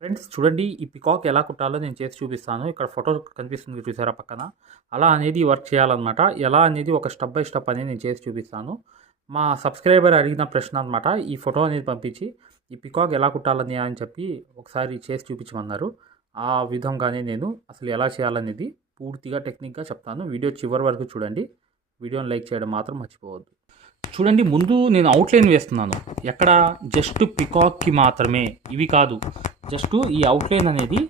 Friends చూడండి ఈ peacock ఎలా కుట్టాలో నేను చేసి చూపిస్తాను. ఇక్కడ ఫోటో కనిపిస్తుంది చూసారా పక్కన? అలా అనేది వర్క్ చేయాలన్నమాట. ఎలా అనేది ఒక స్టెప్ బై స్టెప్ అనేది నేను చేసి చూపిస్తాను. మా సబ్స్క్రైబర్ అడిగిన ప్రశ్న అనమాట ఈ ఫోటో అనేది పంపించి ఈ పికాక్ ఎలా కుట్టాలని అని చెప్పి ఒకసారి చేసి చూపించమన్నారు. ఆ విధంగానే నేను అసలు ఎలా చేయాలనేది పూర్తిగా టెక్నిక్గా చెప్తాను. వీడియో చివరి వరకు చూడండి. వీడియోని లైక్ చేయడం మాత్రం మర్చిపోవద్దు. చూడండి ముందు నేను అవుట్లైన్ వేస్తున్నాను. ఎక్కడ జస్ట్ పికాక్కి మాత్రమే ఇవి కాదు. జస్ట్ ఈ అవుట్లైన్ అనేది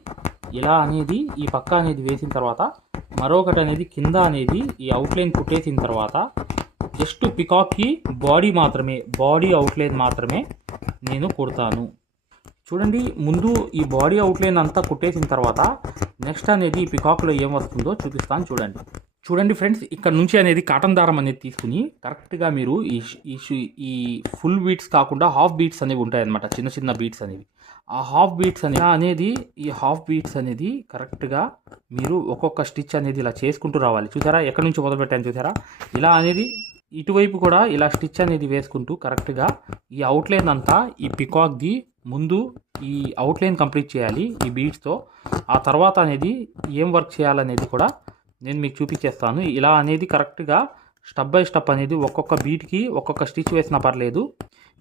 ఇలా అనేది ఈ పక్క అనేది వేసిన తర్వాత మరొకటి అనేది కింద అనేది ఈ అవుట్లైన్ కుట్టేసిన తర్వాత జస్ట్ పికాక్కి బాడీ మాత్రమే బాడీ అవుట్లైన్ మాత్రమే నేను కుడతాను. చూడండి ముందు ఈ బాడీ అవుట్లైన్ అంతా కుట్టేసిన తర్వాత నెక్స్ట్ అనేది ఈ పికాక్లో ఏం వస్తుందో చూపిస్తాను చూడండి. చూడండి ఫ్రెండ్స్ ఇక్కడ నుంచి అనేది కాటన్ దారం అనేది తీసుకుని కరెక్ట్గా మీరు ఈ ఈ ఈ ఫుల్ బీట్స్ కాకుండా హాఫ్ బీట్స్ అనేవి ఉంటాయన్నమాట చిన్న చిన్న బీట్స్ అనేవి. ఆ హాఫ్ బీట్స్ అనేది అనేది ఈ హాఫ్ బీట్స్ అనేది కరెక్ట్గా మీరు ఒక్కొక్క స్టిచ్ అనేది ఇలా చేసుకుంటూ రావాలి. చూసారా ఎక్కడి నుంచి మొదలు పెట్టాను చూసారా? ఇలా అనేది ఇటువైపు కూడా ఇలా స్టిచ్ అనేది వేసుకుంటూ కరెక్ట్గా ఈ అవుట్లైన్ అంతా ఈ పికాక్ది ముందు ఈ అవుట్లైన్ కంప్లీట్ చేయాలి ఈ బీట్స్తో ఆ తర్వాత అనేది ఏం వర్క్ చేయాలనేది కూడా నేను మీకు చూపించేస్తాను. ఇలా అనేది కరెక్ట్గా స్టెప్ బై స్టెప్ అనేది ఒక్కొక్క బీట్కి ఒక్కొక్క స్టిచ్ వేసినా పర్లేదు.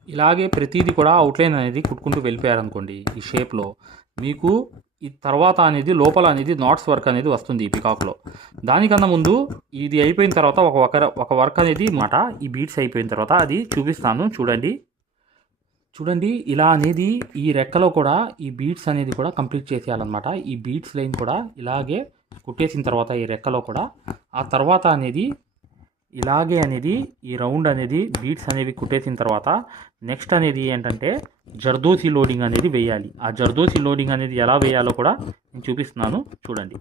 ఇలాగే ప్రతిదీ కూడా అవుట్లైన్ అనేది కుట్టుకుంటూ వెళ్ళిపోయారనుకోండి ఈ షేప్లో. మీకు ఈ తర్వాత అనేది లోపల అనేది నాట్స్ వర్క్ అనేది వస్తుంది ఈ పికాక్లో. దానికన్నా ముందు ఇది అయిపోయిన తర్వాత ఒక ఒక వర్క్ అనేది మాట. ఈ బీట్స్ అయిపోయిన తర్వాత అది చూపిస్తాను. చూడండి. చూడండి. ఇలా అనేది ఈ రెక్కలో కూడా ఈ బీట్స్ అనేది కూడా కంప్లీట్ చేసేయాలన్నమాట. ఈ బీట్స్ లైన్ కూడా ఇలాగే కుట్టేసిన తర్వాత ఈ రెక్కలో కూడా ఆ. తర్వాత అనేది ఇలాగే అనేది ఈ రౌండ్ అనేది బీట్స్ అనేవి కుట్టేసిన తర్వాత నెక్స్ట్ అనేది ఏంటంటే జర్దోసి లోడింగ్ అనేది వేయాలి. ఆ జర్దోసి లోడింగ్ అనేది ఎలా వేయాలో కూడా నేను చూపిస్తున్నాను. చూడండి.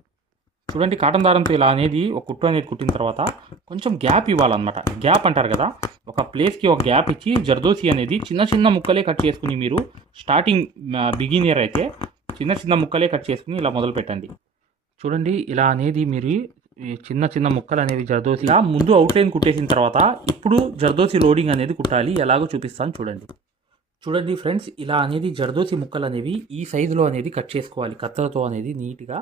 చూడండి కాటన్ దారంతో ఇలా అనేది ఒక కుట్టు అనేది కుట్టిన తర్వాత కొంచెం గ్యాప్ ఇవ్వాలన్నమాట. గ్యాప్ అంటారు కదా ఒక ప్లేస్కి ఒక గ్యాప్ ఇచ్చి జర్దోసి అనేది చిన్న చిన్న ముక్కలే కట్ చేసుకుని మీరు స్టార్టింగ్ బిగినియర్ అయితే చిన్న చిన్న ముక్కలే కట్ చేసుకుని ఇలా మొదలు పెట్టండి చూడండి ఇలా అనేది మీరు చిన్న చిన్న ముక్కలు అనేవి జర్దోసి ఇలా ముందు అవుట్లైన్ కుట్టేసిన తర్వాత ఇప్పుడు జర్దోసి లోడింగ్ అనేది కుట్టాలి. ఎలాగో చూపిస్తాను చూడండి. చూడండి ఫ్రెండ్స్ ఇలా అనేది జర్దోసి ముక్కలు అనేవి ఈ సైజులో అనేది కట్ చేసుకోవాలి. కత్తెరతో అనేది నీట్గా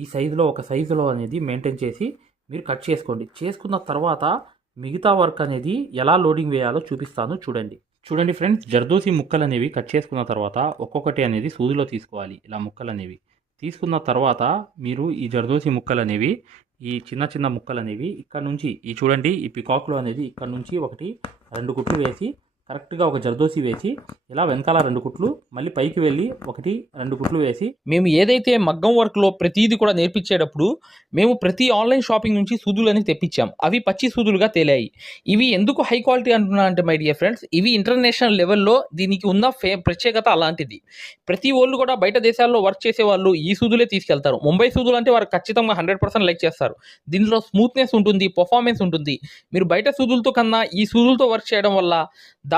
ఈ సైజులో ఒక సైజులో అనేది మెయింటైన్ చేసి మీరు కట్ చేసుకోండి. చేసుకున్న తర్వాత మిగతా వర్క్ అనేది ఎలా లోడింగ్ వేయాలో చూపిస్తాను చూడండి. చూడండి ఫ్రెండ్స్ జర్దోసి ముక్కలు అనేవి కట్ చేసుకున్న తర్వాత ఒక్కొక్కటి అనేది సూదిలో తీసుకోవాలి. ఇలా ముక్కలు అనేవి. తీసుకున్న తర్వాత మీరు ఈ జర్దోసి ముక్కలు అనేవి ఈ చిన్న చిన్న ముక్కలు అనేవి ఇక్కడ నుంచి ఈ చూడండి ఈ పికాక్లు అనేది ఇక్కడ నుంచి ఒకటి రెండు కుట్లు వేసి కరెక్ట్గా ఒక జర్దోసి వేసి ఇలా వెనకాల రెండు కుట్లు మళ్ళీ పైకి వెళ్ళి ఒకటి రెండు కుట్లు వేసి మేము ఏదైతే మగ్గం వర్క్లో ప్రతిదీ కూడా నేర్పించేటప్పుడు మేము ప్రతి ఆన్లైన్ షాపింగ్ నుంచి సూదులని తెప్పించాం. అవి పచ్చి సూదులుగా తేలాయి. ఇవి ఎందుకు హై క్వాలిటీ అంటున్నా అంటే మై డియర్ ఫ్రెండ్స్ ఇవి ఇంటర్నేషనల్ లెవెల్లో దీనికి ఉన్న ఫే ప్రత్యేకత అలాంటిది. ప్రతి వాళ్ళు కూడా బయట దేశాల్లో వర్క్ చేసే వాళ్ళు ఈ సూదులే తీసుకెళ్తారు. ముంబై సూదులు అంటే వారు ఖచ్చితంగా హండ్రెడ్ పర్సెంట్ లైక్ చేస్తారు. దీనిలో స్మూత్నెస్ ఉంటుంది పర్ఫార్మెన్స్ ఉంటుంది. మీరు బయట సూదులతో కన్నా ఈ సూదులతో వర్క్ చేయడం వల్ల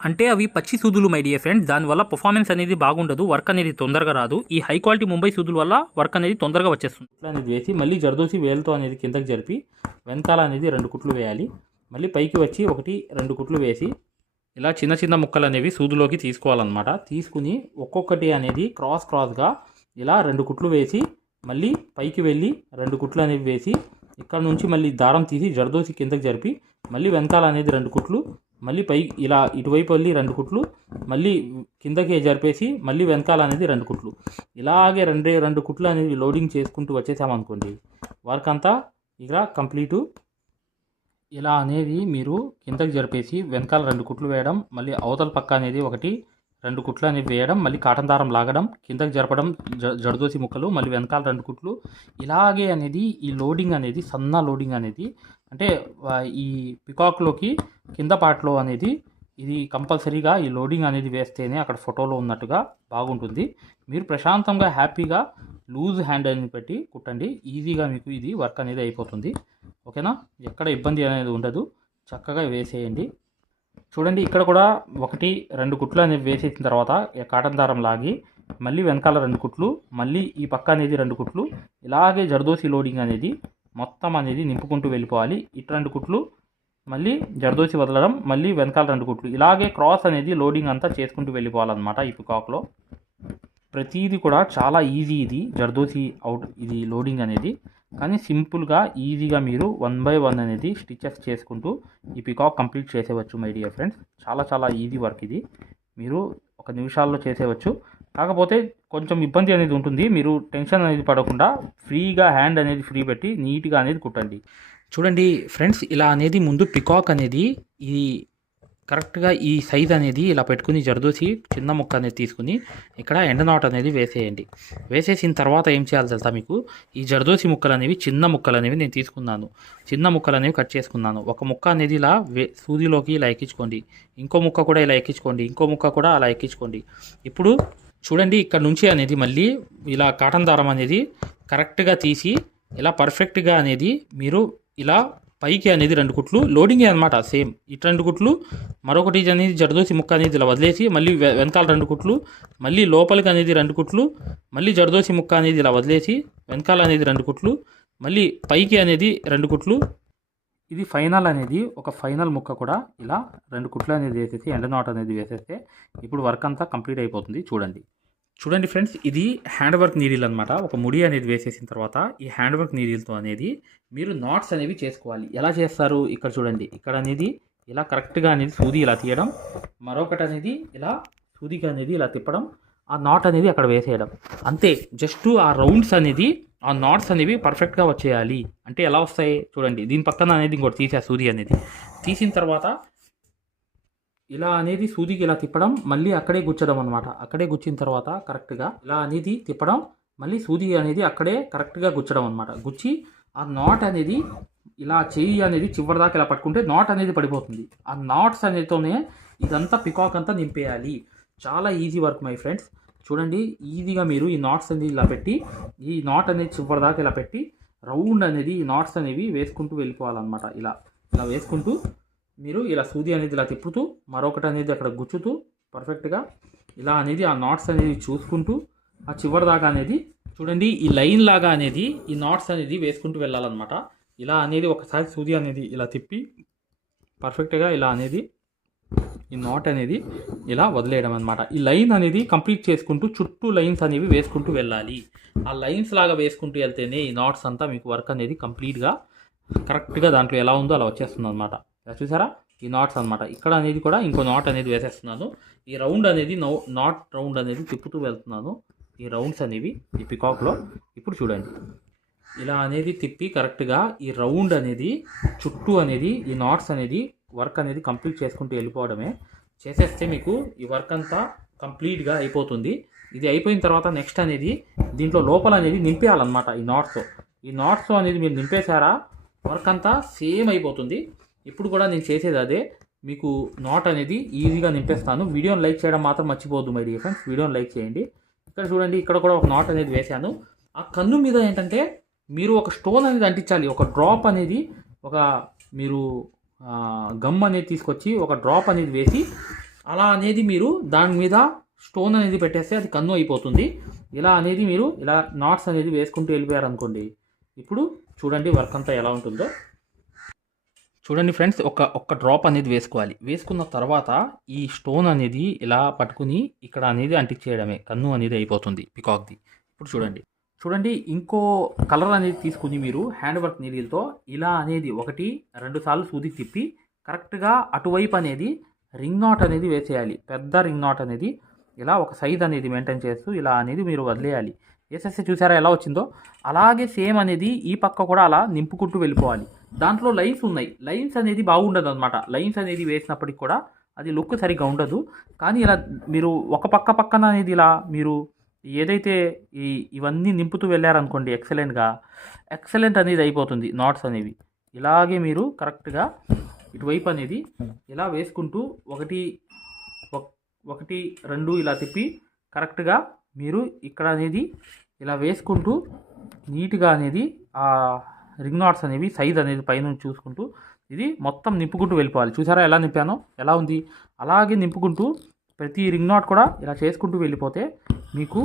అంటే అవి పచ్చి సూదులు మై డియర్ ఫ్రెండ్స్ దానివల్ల పర్ఫార్మెన్స్ అనేది బాగుండదు వర్క్ అనేది తొందరగా రాదు. ఈ హై క్వాలిటీ ముంబై సూదుల వల్ల వర్క్ అనేది తొందరగా వచ్చేస్తుంది. కుట్లు అనేది వేసి మళ్ళీ జరదోసి వేలతో అనేది కిందకి జరిపి వెనకాల అనేది రెండు కుట్లు వేయాలి. మళ్ళీ పైకి వచ్చి ఒకటి రెండు కుట్లు వేసి ఇలా చిన్న చిన్న ముక్కలు అనేవి సూదులోకి తీసుకోవాలన్నమాట. తీసుకుని ఒక్కొక్కటి అనేది క్రాస్ క్రాస్గా ఇలా రెండు కుట్లు వేసి మళ్ళీ పైకి వెళ్ళి రెండు కుట్లు అనేవి వేసి ఇక్కడ నుంచి మళ్ళీ దారం తీసి జరదోసి కిందకి జరిపి మళ్ళీ వెనకాల అనేది రెండు కుట్లు మళ్ళీ పై ఇలా ఇటువైపు వెళ్ళి రెండు కుట్లు మళ్ళీ కిందకి జరిపేసి మళ్ళీ వెనకాల అనేది రెండు కుట్లు. ఇలాగే రెండే రెండు కుట్లు అనేది లోడింగ్ చేసుకుంటూ వచ్చేసామనుకోండి వర్క్ అంతా ఇక కంప్లీటు ఇలా అనేది మీరు కిందకి జరిపేసి వెనకాల రెండు కుట్లు వేయడం మళ్ళీ అవతల పక్క అనేది ఒకటి రెండు కుట్లు అనేవి వేయడం మళ్ళీ కాటన్ దారం లాగడం కిందకి జరపడం జ జడదోసి ముక్కలు మళ్ళీ వెనకాల రెండు కుట్లు. ఇలాగే అనేది ఈ లోడింగ్ అనేది సన్న లోడింగ్ అనేది అంటే ఈ పికాక్లోకి కింద పార్ట్లో అనేది ఇది కంపల్సరీగా ఈ లోడింగ్ అనేది వేస్తేనే అక్కడ ఫోటోలో ఉన్నట్టుగా బాగుంటుంది. మీరు ప్రశాంతంగా హ్యాపీగా లూజ్ హ్యాండ్ పెట్టి కుట్టండి. ఈజీగా మీకు ఇది వర్క్ అనేది అయిపోతుంది. ఓకేనా? ఎక్కడ ఇబ్బంది అనేది ఉండదు. చక్కగా వేసేయండి. చూడండి ఇక్కడ కూడా ఒకటి రెండు కుట్లు అనేవి వేసేసిన తర్వాత కాటన్ దారం లాగి మళ్ళీ వెనకాల రెండు కుట్లు మళ్ళీ ఈ పక్క అనేది రెండు కుట్లు. ఇలాగే జర్దోసి లోడింగ్ అనేది మొత్తం అనేది నింపుకుంటూ వెళ్ళిపోవాలి. ఇటు రెండు కుట్లు మళ్ళీ జర్దోసి వదలడం మళ్ళీ వెనకాల రెండు కుట్లు. ఇలాగే క్రాస్ అనేది లోడింగ్ అంతా చేసుకుంటూ వెళ్ళిపోవాలన్నమాట ఈ పికాక్లో. ప్రతిదీ కూడా చాలా ఈజీ ఇది జర్దోసి అవుట్ ఇది లోడింగ్ అనేది. కానీ సింపుల్గా ఈజీగా మీరు వన్ బై వన్ అనేది స్టిచెస్ చేసుకుంటూ ఈ పికాక్ కంప్లీట్ చేసేవచ్చు మై డియర్ ఫ్రెండ్స్. చాలా చాలా ఈజీ వర్క్ ఇది. మీరు ఒక నిమిషాల్లో చేసేవచ్చు. కాకపోతే కొంచెం ఇబ్బంది అనేది ఉంటుంది. మీరు టెన్షన్ అనేది పడకుండా ఫ్రీగా హ్యాండ్ అనేది ఫ్రీ పెట్టి నీట్గా అనేది కుట్టండి. చూడండి ఫ్రెండ్స్ ఇలా అనేది ముందు పికాక్ అనేది ఈ కరెక్ట్గా ఈ సైజ్ అనేది ఇలా పెట్టుకుని జరదోసి చిన్న ముక్క అనేది తీసుకుని ఇక్కడ ఎండ నాట్ అనేది వేసేయండి. వేసేసిన తర్వాత ఏం చేయాలి తెలుసా మీకు? ఈ జరదోసి ముక్కలు అనేవి చిన్న ముక్కలు అనేవి నేను తీసుకున్నాను. చిన్న ముక్కలు అనేవి కట్ చేసుకున్నాను. ఒక ముక్క అనేది ఇలా వే సూదిలోకి ఇలా ఎక్కించుకోండి. ఇంకో ముక్క కూడా ఇలా ఎక్కించుకోండి. ఇంకో ముక్క కూడా అలా ఎక్కించుకోండి. ఇప్పుడు చూడండి ఇక్కడ నుంచి అనేది మళ్ళీ ఇలా కాటన్ దారం అనేది కరెక్ట్గా తీసి ఇలా పర్ఫెక్ట్గా అనేది మీరు ఇలా పైకి అనేది రెండు కుట్లు లోడింగ్ అనమాట సేమ్. ఇటు రెండు కుట్లు మరొకటి అనేది జడదోసి ముక్క అనేది ఇలా వదిలేసి మళ్ళీ వెనకాల రెండు కుట్లు మళ్ళీ లోపలికి అనేది రెండు కుట్లు మళ్ళీ జడదోసి ముక్క అనేది ఇలా వదిలేసి వెనకాల అనేది రెండు కుట్లు మళ్ళీ పైకి అనేది రెండు కుట్లు. ఇది ఫైనల్ అనేది ఒక ఫైనల్ ముక్క కూడా ఇలా రెండు కుట్లు అనేది వేసేసి ఎండ నాట్ అనేది వేసేస్తే ఇప్పుడు వర్క్ అంతా కంప్లీట్ అయిపోతుంది. చూడండి. చూడండి ఫ్రెండ్స్ ఇది హ్యాండ్ వర్క్ నీడిల్ అనమాట ఒక ముడి అనేది వేసేసిన తర్వాత ఈ హ్యాండ్ వర్క్ నీడిల్తో అనేది మీరు నాట్స్ అనేవి చేసుకోవాలి. ఎలా చేస్తారు? ఇక్కడ చూడండి. ఇక్కడ అనేది ఇలా కరెక్ట్గా అనేది సూది ఇలా తీయడం. మరొకటి అనేది ఇలా సూదిగా అనేది ఇలా తిప్పడం. ఆ నాట్ అనేది అక్కడ వేసేయడం. అంతే. జస్ట్ ఆ రౌండ్స్ అనేది ఆ నాట్స్ అనేవి పర్ఫెక్ట్గా వచ్చేయాలి. అంటే ఎలా వస్తాయి? చూడండి. దీని పక్కన అనేది ఇంకోటి తీసే సూది అనేది. తీసిన తర్వాత ఇలా అనేది సూదికి ఇలా తిప్పడం మళ్ళీ అక్కడే గుచ్చడం అనమాట అక్కడే గుచ్చిన తర్వాత కరెక్ట్గా ఇలా అనేది తిప్పడం మళ్ళీ సూది అనేది అక్కడే కరెక్ట్గా గుచ్చడం అనమాట గుచ్చి ఆ నాట్ అనేది ఇలా చేయి అనేది చివరి దాకా ఇలా పట్టుకుంటే నాట్ అనేది పడిపోతుంది. ఆ నాట్స్ అనేతోనే ఇదంతా పికాక్ అంతా నింపేయాలి. చాలా ఈజీ వర్క్ మై ఫ్రెండ్స్ చూడండి ఈజీగా మీరు ఈ నాట్స్ అనేది ఇలా పెట్టి ఈ నాట్ అనేది చివరి దాకా ఇలా పెట్టి రౌండ్ అనేది ఈ నాట్స్ అనేవి వేసుకుంటూ వెళ్ళిపోవాలన్నమాట. ఇలా ఇలా వేసుకుంటూ మీరు ఇలా సూది అనేది ఇలా తిప్పుతూ మరొకటి అనేది అక్కడ గుచ్చుతూ పర్ఫెక్ట్గా ఇలా అనేది ఆ నాట్స్ అనేది చూసుకుంటూ ఆ చివరి దాకా అనేది చూడండి ఈ లైన్ లాగా అనేది ఈ నాట్స్ అనేది వేసుకుంటూ వెళ్ళాలన్నమాట. ఇలా అనేది ఒకసారి సూది అనేది ఇలా తిప్పి పర్ఫెక్ట్గా ఇలా అనేది ఈ నాట్ అనేది ఇలా వదిలేయడం అనమాట ఈ లైన్ అనేది కంప్లీట్ చేసుకుంటూ చుట్టూ లైన్స్ అనేవి వేసుకుంటూ వెళ్ళాలి. ఆ లైన్స్ లాగా వేసుకుంటూ వెళ్తేనే ఈ నాట్స్ అంతా మీకు వర్క్ అనేది కంప్లీట్గా కరెక్ట్గా దాంట్లో ఎలా ఉందో అలా వచ్చేస్తుంది అనమాట చూసారా? ఈ నాట్స్ అనమాట ఇక్కడ అనేది కూడా ఇంకో నాట్ అనేది వేసేస్తున్నాను. ఈ రౌండ్ అనేది నో నాట్ రౌండ్ అనేది తిప్పుతూ వెళ్తున్నాను. ఈ రౌండ్స్ అనేవి ఈ పికాక్లో ఇప్పుడు చూడండి. ఇలా అనేది తిప్పి కరెక్ట్గా ఈ రౌండ్ అనేది చుట్టూ అనేది ఈ నాట్స్ అనేది వర్క్ అనేది కంప్లీట్ చేసుకుంటూ వెళ్ళిపోవడమే. చేసేస్తే మీకు ఈ వర్క్ అంతా కంప్లీట్గా అయిపోతుంది. ఇది అయిపోయిన తర్వాత నెక్స్ట్ అనేది దీంట్లో లోపల అనేది నింపేయాలన్నమాట ఈ నాట్స్ ఈ నాట్స్ అనేది మీరు నింపేశారా? వర్క్ అంతా సేమ్ అయిపోతుంది. ఇప్పుడు కూడా నేను చేసేది అదే. మీకు నాట్ అనేది ఈజీగా నింపేస్తాను. వీడియోని లైక్ చేయడం మాత్రం మర్చిపోద్దు మై డియర్ ఫ్రెండ్స్ వీడియోని లైక్ చేయండి. ఇక్కడ చూడండి ఇక్కడ కూడా ఒక నాట్ అనేది వేశాను ఆ కన్ను మీద ఏంటంటే మీరు ఒక స్టోన్ అనేది అంటించాలి. ఒక డ్రాప్ అనేది ఒక మీరు గమ్ అనేది తీసుకొచ్చి ఒక డ్రాప్ అనేది వేసి అలా అనేది మీరు దాని మీద స్టోన్ అనేది పెట్టేస్తే అది కన్ను అయిపోతుంది. ఇలా అనేది మీరు ఇలా నాట్స్ అనేది వేసుకుంటూ వెళ్ళిపోయారు అనుకోండి ఇప్పుడు చూడండి వర్క్ అంతా ఎలా ఉంటుందో. చూడండి ఫ్రెండ్స్ ఒక ఒక్క డ్రాప్ అనేది వేసుకోవాలి. వేసుకున్న తర్వాత ఈ స్టోన్ అనేది ఇలా పట్టుకుని ఇక్కడ అనేది అంటించేయడమే. కన్ను అనేది అయిపోతుంది పికాక్ది ఇప్పుడు చూడండి. చూడండి ఇంకో కలర్ అనేది తీసుకుని మీరు హ్యాండ్ వర్క్ నీళ్ళతో ఇలా అనేది ఒకటి రెండు సార్లు సూది తిప్పి కరెక్ట్గా అటువైపు అనేది రింగ్ నాట్ అనేది వేసేయాలి. పెద్ద రింగ్ నాట్ అనేది ఇలా ఒక సైజ్ అనేది మెయింటైన్ చేస్తూ ఇలా అనేది మీరు వదిలేయాలి. వేసేస్తే చూసారా ఎలా వచ్చిందో? అలాగే సేమ్ అనేది ఈ పక్క కూడా అలా నింపుకుంటూ వెళ్ళిపోవాలి. దాంట్లో లైన్స్ ఉన్నాయి. లైన్స్ అనేది బాగుండదు అనమాట లైన్స్ అనేది వేసినప్పటికి కూడా అది లుక్ సరిగ్గా ఉండదు. కానీ ఇలా మీరు ఒక పక్క పక్కన అనేది ఇలా మీరు ఏదైతే ఈ ఇవన్నీ నింపుతూ వెళ్ళారనుకోండి ఎక్సలెంట్గా ఎక్సలెంట్ అనేది అయిపోతుంది నాట్స్ అనేవి. ఇలాగే మీరు కరెక్ట్గా ఇటువైపు అనేది ఇలా వేసుకుంటూ ఒకటి ఒక- ఒకటి రెండు ఇలా తిప్పి కరెక్ట్గా మీరు ఇక్కడ అనేది ఇలా వేసుకుంటూ నీట్గా అనేది రింగ్ నాట్స్ అనేవి సైజ్ అనేది పైనుంచి చూసుకుంటూ ఇది మొత్తం నింపుకుంటూ వెళ్ళిపోవాలి. చూసారా ఎలా నింపానో? ఎలా ఉంది? అలాగే నింపుకుంటూ ప్రతి రింగ్ నాట్ కూడా ఇలా చేసుకుంటూ వెళ్ళిపోతే మీకు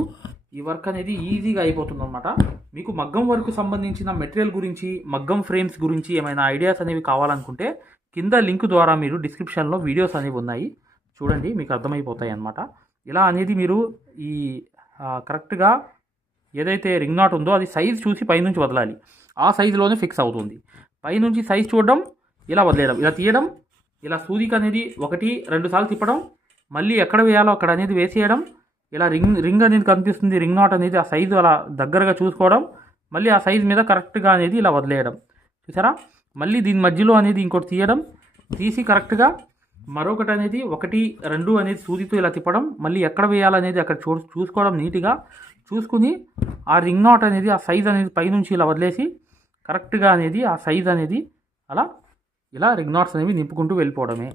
ఈ వర్క్ అనేది ఈజీగా అయిపోతుంది అనమాట మీకు మగ్గం వర్క్ సంబంధించిన మెటీరియల్ గురించి మగ్గం ఫ్రేమ్స్ గురించి ఏమైనా ఐడియాస్ అనేవి కావాలనుకుంటే కింద లింక్ ద్వారా మీరు డిస్క్రిప్షన్లో వీడియోస్ అనేవి ఉన్నాయి. చూడండి మీకు అర్థమైపోతాయి అన్నమాట ఇలా అనేది మీరు ఈ కరెక్ట్గా ఏదైతే రింగ్ నాట్ ఉందో అది సైజ్ చూసి పైనుంచి వదలాలి. ఆ సైజులోనే ఫిక్స్ అవుతుంది. పైనుంచి సైజ్ చూడడం ఇలా వదిలేయడం ఇలా తీయడం ఇలా సూదికి అనేది ఒకటి రెండు సార్లు తిప్పడం మళ్ళీ ఎక్కడ వేయాలో అక్కడ అనేది వేసేయడం ఇలా రింగ్ రింగ్ అనేది కనిపిస్తుంది రింగ్ నాట్ అనేది ఆ సైజు అలా దగ్గరగా చూసుకోవడం మళ్ళీ ఆ సైజు మీద కరెక్ట్గా అనేది ఇలా వదిలేయడం. చూసారా? మళ్ళీ దీని మధ్యలో అనేది ఇంకోటి తీయడం తీసి కరెక్ట్గా మరొకటి అనేది ఒకటి రెండు అనేది సూదితో ఇలా తిప్పడం మళ్ళీ ఎక్కడ వేయాలనేది అక్కడ చూ చూసుకోవడం నీట్గా చూసుకుని ఆ రింగ్ నాట్ అనేది ఆ సైజ్ అనేది పైనుంచి ఇలా వదిలేసి కరెక్ట్గా అనేది ఆ సైజ్ అనేది అలా ఇలా రింగ్ నాట్స్ అనేవి నింపుకుంటూ వెళ్ళిపోవడమే.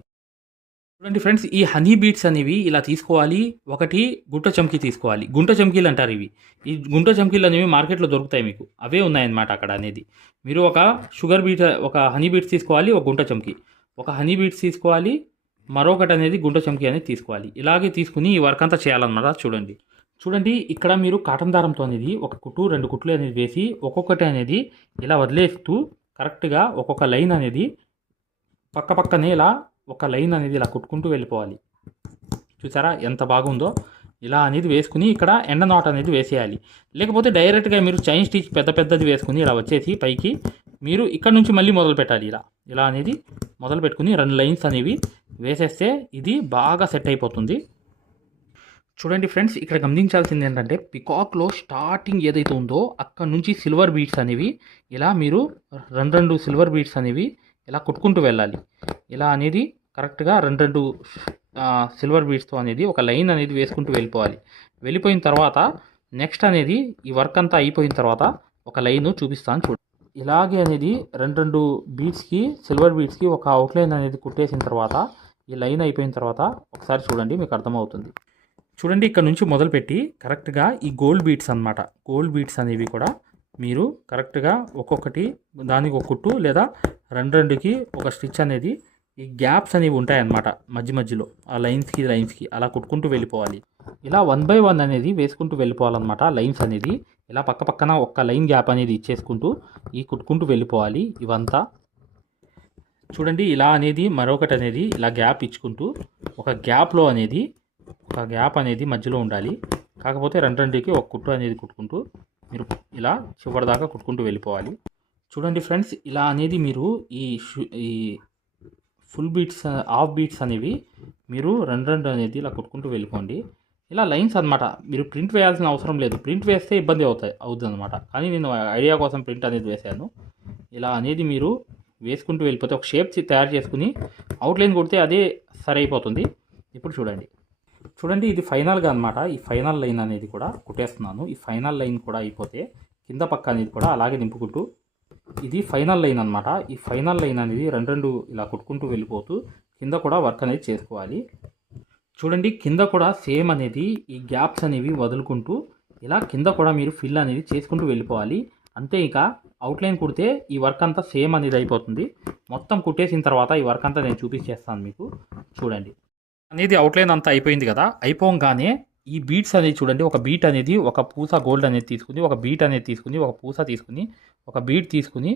చూడండి ఫ్రెండ్స్ ఈ హనీ బీట్స్ అనేవి ఇలా తీసుకోవాలి. ఒకటి గుంట చమ్కీ తీసుకోవాలి. గుంట చమ్కీలు అంటారు ఇవి. ఈ గుంట చమ్కీలు అనేవి మార్కెట్లో దొరుకుతాయి మీకు. అవే ఉన్నాయన్నమాట అక్కడ అనేది. మీరు ఒక షుగర్ బీట్ ఒక హనీ బీట్స్ తీసుకోవాలి ఒక గుంట చమ్కీ. ఒక హనీ బీట్స్ తీసుకోవాలి మరొకటి అనేది గుంట చమ్కీ అనేది తీసుకోవాలి. ఇలాగే తీసుకుని ఈ వర్క్ అంతా చేయాలన్నమాట చూడండి. చూడండి ఇక్కడ మీరు కాటన్ దారంతో అనేది ఒక కుట్టు రెండు కుట్లు అనేది వేసి ఒక్కొక్కటి అనేది ఇలా వదిలేస్తూ కరెక్ట్గా ఒక్కొక్క లైన్ అనేది పక్క పక్కనే ఇలా ఒక లైన్ అనేది ఇలా కుట్టుకుంటూ వెళ్ళిపోవాలి. చూసారా ఎంత బాగుందో? ఇలా అనేది వేసుకుని ఇక్కడ ఎండ నాట్ అనేది వేసేయాలి. లేకపోతే డైరెక్ట్గా మీరు చైన్ స్టిచ్ పెద్ద పెద్దది వేసుకుని ఇలా వచ్చేసి పైకి మీరు ఇక్కడ నుంచి మళ్ళీ మొదలు పెట్టాలి ఇలా. ఇలా అనేది మొదలు పెట్టుకుని రెండు లైన్స్ అనేవి వేసేస్తే ఇది బాగా సెట్ అయిపోతుంది. చూడండి ఫ్రెండ్స్ ఇక్కడ గమనించాల్సింది ఏంటంటే పికాక్లో స్టార్టింగ్ ఏదైతే ఉందో అక్కడ నుంచి సిల్వర్ బీట్స్ అనేవి ఇలా మీరు రెండు రెండు సిల్వర్ బీట్స్ అనేవి ఇలా కుట్టుకుంటూ వెళ్ళాలి. ఇలా అనేది కరెక్ట్గా రెండు రెండు సిల్వర్ బీట్స్తో అనేది ఒక లైన్ అనేది వేసుకుంటూ వెళ్ళిపోవాలి. వెళ్ళిపోయిన తర్వాత నెక్స్ట్ అనేది ఈ వర్క్ అంతా అయిపోయిన తర్వాత ఒక లైన్ చూపిస్తాను చూడండి ఇలాగే అనేది రెండు రెండు బీట్స్కి సిల్వర్ బీట్స్కి ఒక అవుట్లైన్ అనేది కుట్టేసిన తర్వాత ఈ లైన్ అయిపోయిన తర్వాత ఒకసారి చూడండి మీకు అర్థమవుతుంది. చూడండి ఇక్కడ నుంచి మొదలుపెట్టి కరెక్ట్గా ఈ గోల్డ్ బీట్స్ అనమాట గోల్డ్ బీట్స్ అనేవి కూడా మీరు కరెక్ట్గా ఒక్కొక్కటి దానికి ఒక కుట్టు లేదా రెండు రెండుకి ఒక స్టిచ్ అనేది ఈ గ్యాప్స్ అనేవి ఉంటాయన్నమాట మధ్య మధ్యలో ఆ లైన్స్కి లైన్స్కి అలా కుట్టుకుంటూ వెళ్ళిపోవాలి. ఇలా వన్ బై వన్ అనేది వేసుకుంటూ వెళ్ళిపోవాలన్నమాట లైన్స్ అనేది. ఇలా పక్క పక్కన ఒక్క లైన్ గ్యాప్ అనేది ఇచ్చేసుకుంటూ ఈ కుట్టుకుంటూ వెళ్ళిపోవాలి ఇవంతా. చూడండి ఇలా అనేది మరొకటి అనేది ఇలా గ్యాప్ ఇచ్చుకుంటూ ఒక గ్యాప్లో అనేది ఒక గ్యాప్ అనేది మధ్యలో ఉండాలి. కాకపోతే రెండు రెండుకి ఒక కుట్టు అనేది కుట్టుకుంటూ మీరు ఇలా చివరిదాకా కుట్టుకుంటూ వెళ్ళిపోవాలి. చూడండి ఫ్రెండ్స్ ఇలా అనేది మీరు ఈ ఈ ఫుల్ బీట్స్ హాఫ్ బీట్స్ అనేవి మీరు రెండు రెండు అనేది ఇలా కుట్టుకుంటూ వెళ్ళిపోండి. ఇలా లైన్స్ అనమాట మీరు ప్రింట్ వేయాల్సిన అవసరం లేదు. ప్రింట్ వేస్తే ఇబ్బంది అవుతాయి అవుతుంది అనమాట కానీ నేను ఐడియా కోసం ప్రింట్ అనేది వేశాను. ఇలా అనేది మీరు వేసుకుంటూ వెళ్ళిపోతే ఒక షేప్ తయారు చేసుకుని అవుట్లైన్ కొడితే అదే సరైపోతుంది. ఇప్పుడు చూడండి. చూడండి ఇది ఫైనల్గా అనమాట ఈ ఫైనల్ లైన్ అనేది కూడా కుట్టేస్తున్నాను. ఈ ఫైనల్ లైన్ కూడా అయిపోతే కింద పక్క అనేది కూడా అలాగే నింపుకుంటూ ఇది ఫైనల్ లైన్ అనమాట ఈ ఫైనల్ లైన్ అనేది రెండు రెండు ఇలా కుట్టుకుంటూ వెళ్ళిపోతూ కింద కూడా వర్క్ అనేది చేసుకోవాలి. చూడండి కింద కూడా సేమ్ అనేది ఈ గ్యాప్స్ అనేవి వదులుకుంటూ ఇలా కింద కూడా మీరు ఫిల్ అనేది చేసుకుంటూ వెళ్ళిపోవాలి. అంతే ఇక అవుట్లైన్ కుడితే ఈ వర్క్ అంతా సేమ్ అనేది అయిపోతుంది. మొత్తం కుట్టేసిన తర్వాత ఈ వర్క్ అంతా నేను చూపించేస్తాను మీకు. చూడండి. అనేది అవుట్లైన్ అంతా అయిపోయింది కదా. అయిపోగానే ఈ బీట్స్ అనేది చూడండి ఒక బీట్ అనేది ఒక పూస గోల్డ్ అనేది తీసుకుని ఒక బీట్ అనేది తీసుకుని ఒక పూస తీసుకుని ఒక బీట్ తీసుకుని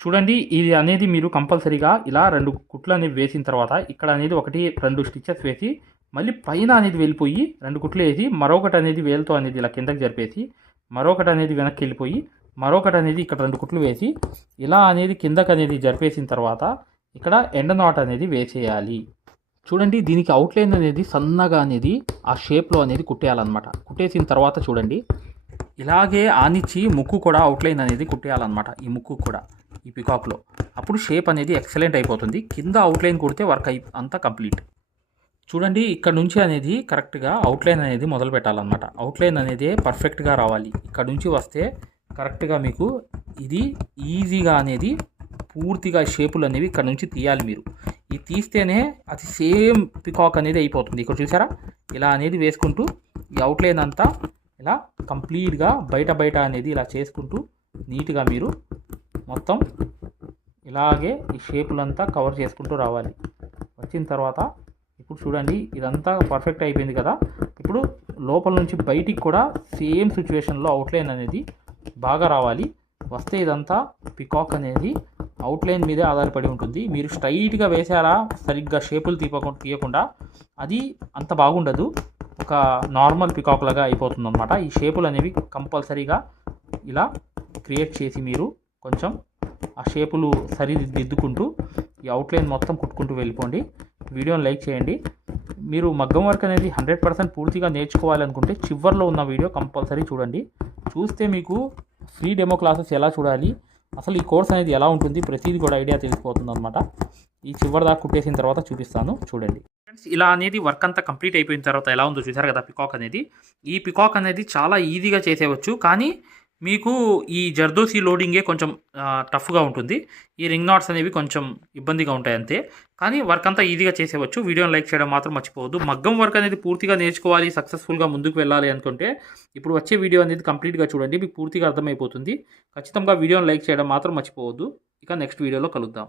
చూడండి ఇది అనేది మీరు కంపల్సరీగా ఇలా రెండు కుట్లు అనేవి వేసిన తర్వాత ఇక్కడ అనేది ఒకటి రెండు స్టిచ్చెస్ వేసి మళ్ళీ పైన అనేది వెళ్ళిపోయి రెండు కుట్లు వేసి మరొకటి అనేది వేలుతో అనేది ఇలా కిందకి జరిపేసి మరొకటి అనేది వెనక్కి వెళ్ళిపోయి మరొకటి అనేది ఇక్కడ రెండు కుట్లు వేసి ఇలా అనేది కిందకి అనేది జరిపేసిన తర్వాత ఇక్కడ ఎండ నాట్ అనేది వేసేయాలి. చూడండి దీనికి అవుట్లైన్ అనేది సన్నగా అనేది ఆ షేప్లో అనేది కుట్టేయాలన్నమాట. కుట్టేసిన తర్వాత చూడండి ఇలాగే ఆనిచ్చి ముక్కు కూడా అవుట్లైన్ అనేది కుట్టేయాలన్నమాట. ఈ ముక్కు కూడా ఈ పికాక్లో అప్పుడు షేప్ అనేది ఎక్సలెంట్ అయిపోతుంది. కింద అవుట్లైన్ కుడితే వర్క్ అయి అంతా కంప్లీట్ చూడండి ఇక్కడ నుంచి అనేది కరెక్ట్గా అవుట్లైన్ అనేది మొదలు పెట్టాలన్నమాట. అవుట్లైన్ అనేది పర్ఫెక్ట్గా రావాలి. ఇక్కడ నుంచి వస్తే కరెక్ట్గా మీకు ఇది ఈజీగా అనేది పూర్తిగా షేపులు అనేవి ఇక్కడ నుంచి తీయాలి మీరు. ఇది తీస్తేనే అది సేమ్ పికాక్ అనేది అయిపోతుంది. ఇక్కడ చూసారా? ఇలా అనేది వేసుకుంటూ ఈ అవుట్లైన్ అంతా ఇలా కంప్లీట్గా బయట బయట అనేది ఇలా చేసుకుంటూ నీట్గా మీరు మొత్తం ఇలాగే ఈ షేపులంతా కవర్ చేసుకుంటూ రావాలి. వచ్చిన తర్వాత ఇప్పుడు చూడండి ఇదంతా పర్ఫెక్ట్ అయిపోయింది కదా. ఇప్పుడు లోపల నుంచి బయటికి కూడా సేమ్ సిచ్యువేషన్లో అవుట్లైన్ అనేది బాగా రావాలి. వస్తే ఇదంతా పికాక్ అనేది అవుట్లైన్ మీదే ఆధారపడి ఉంటుంది. మీరు స్ట్రైట్గా వేసారా సరిగ్గా షేపులు తీపకుండా తీయకుండా అది అంత బాగుండదు. ఒక నార్మల్ పికాక్ లాగా అయిపోతుంది అనమాట ఈ షేపులు అనేవి కంపల్సరీగా ఇలా క్రియేట్ చేసి మీరు కొంచెం ఆ షేపులు సరిదిద్దుకుంటూ ఈ అవుట్లైన్ మొత్తం కుట్టుకుంటూ వెళ్ళిపోండి. వీడియోని లైక్ చేయండి. మీరు మగ్గం వర్క్ అనేది హండ్రెడ్ పర్సెంట్ పూర్తిగా నేర్చుకోవాలనుకుంటే చివర్లో ఉన్న వీడియో కంపల్సరీ చూడండి. చూస్తే మీకు ఫ్రీ డెమో క్లాసెస్ ఎలా చూడాలి అసలు ఈ కోర్స్ అనేది ఎలా ఉంటుంది? ప్రతిదీ కూడా ఐడియా తెలిసిపోతుంది అనమాట ఈ చివరి దాకా కుట్టేసిన తర్వాత చూపిస్తాను. చూడండి. ఫ్రెండ్స్ ఇలా అనేది వర్క్ అంతా కంప్లీట్ అయిపోయిన తర్వాత ఎలా ఉందో చూసారు కదా పికాక్ అనేది. ఈ పికాక్ అనేది చాలా ఈజీగా చేసేవచ్చు కానీ మీకు ఈ జర్దోసి లోడింగే కొంచెం టఫ్గా ఉంటుంది. ఈ రింగ్ నాట్స్ అనేవి కొంచెం ఇబ్బందిగా ఉంటాయి అంతే. కానీ వర్క్ అంతా ఈజీగా చేసేవచ్చు. వీడియోని లైక్ చేయడం మాత్రం మర్చిపోవద్దు. మగ్గం వర్క్ అనేది పూర్తిగా నేర్చుకోవాలి సక్సెస్ఫుల్గా ముందుకు వెళ్ళాలి అనుకుంటే ఇప్పుడు వచ్చే వీడియో అనేది కంప్లీట్గా చూడండి. మీకు పూర్తిగా అర్థమైపోతుంది. ఖచ్చితంగా వీడియోని లైక్ చేయడం మాత్రం మర్చిపోవద్దు. ఇక నెక్స్ట్ వీడియోలో కలుద్దాం.